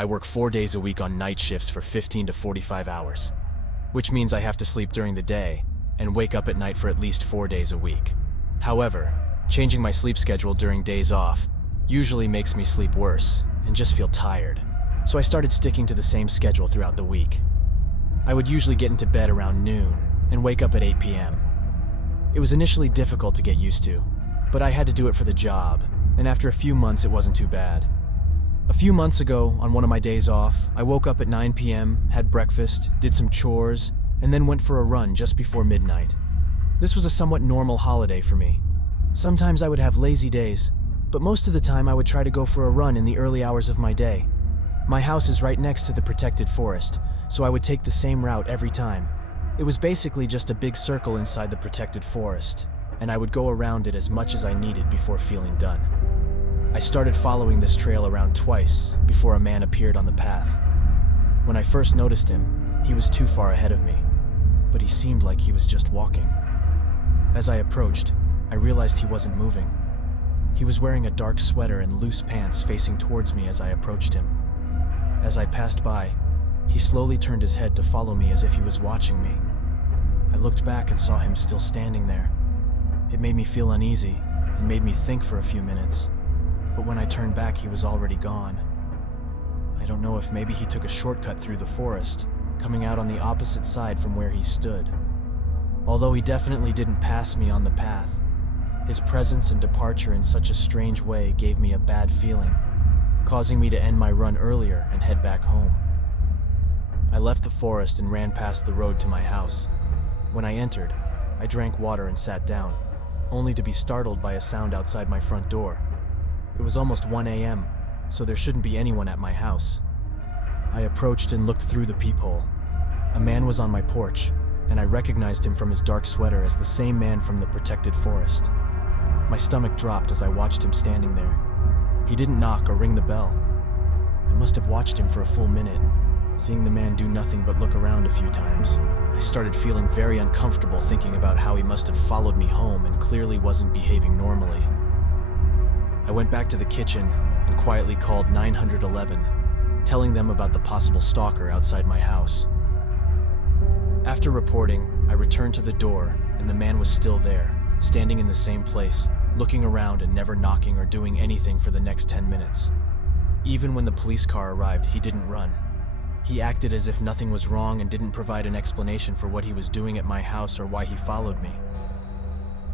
I work 4 days a week on night shifts for 15 to 45 hours, which means I have to sleep during the day and wake up at night for at least 4 days a week. However, changing my sleep schedule during days off usually makes me sleep worse and just feel tired, so I started sticking to the same schedule throughout the week. I would usually get into bed around noon and wake up at 8 p.m. It was initially difficult to get used to, but I had to do it for the job, and after a few months it wasn't too bad. A few months ago, on one of my days off, I woke up at 9 p.m., had breakfast, did some chores, and then went for a run just before midnight. This was a somewhat normal holiday for me. Sometimes I would have lazy days, but most of the time I would try to go for a run in the early hours of my day. My house is right next to the protected forest, so I would take the same route every time. It was basically just a big circle inside the protected forest, and I would go around it as much as I needed before feeling done. I started following this trail around twice before a man appeared on the path. When I first noticed him, he was too far ahead of me, but he seemed like he was just walking. As I approached, I realized he wasn't moving. He was wearing a dark sweater and loose pants facing towards me as I approached him. As I passed by, he slowly turned his head to follow me as if he was watching me. I looked back and saw him still standing there. It made me feel uneasy and made me think for a few minutes. But when I turned back, he was already gone. I don't know if maybe he took a shortcut through the forest, coming out on the opposite side from where he stood. Although he definitely didn't pass me on the path, his presence and departure in such a strange way gave me a bad feeling, causing me to end my run earlier and head back home. I left the forest and ran past the road to my house. When I entered, I drank water and sat down, only to be startled by a sound outside my front door. It was almost 1 a.m., so there shouldn't be anyone at my house. I approached and looked through the peephole. A man was on my porch, and I recognized him from his dark sweater as the same man from the protected forest. My stomach dropped as I watched him standing there. He didn't knock or ring the bell. I must have watched him for a full minute, seeing the man do nothing but look around a few times. I started feeling very uncomfortable thinking about how he must have followed me home and clearly wasn't behaving normally. I went back to the kitchen and quietly called 911, telling them about the possible stalker outside my house. After reporting, I returned to the door and the man was still there, standing in the same place, looking around and never knocking or doing anything for the next 10 minutes. Even when the police car arrived, he didn't run. He acted as if nothing was wrong and didn't provide an explanation for what he was doing at my house or why he followed me.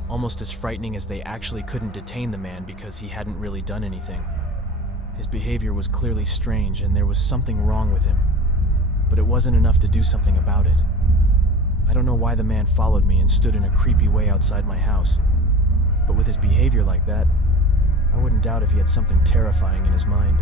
Almost as frightening as they actually couldn't detain the man because he hadn't really done anything. His behavior was clearly strange and there was something wrong with him, but it wasn't enough to do something about it. I don't know why the man followed me and stood in a creepy way outside my house, but with his behavior like that, I wouldn't doubt if he had something terrifying in his mind.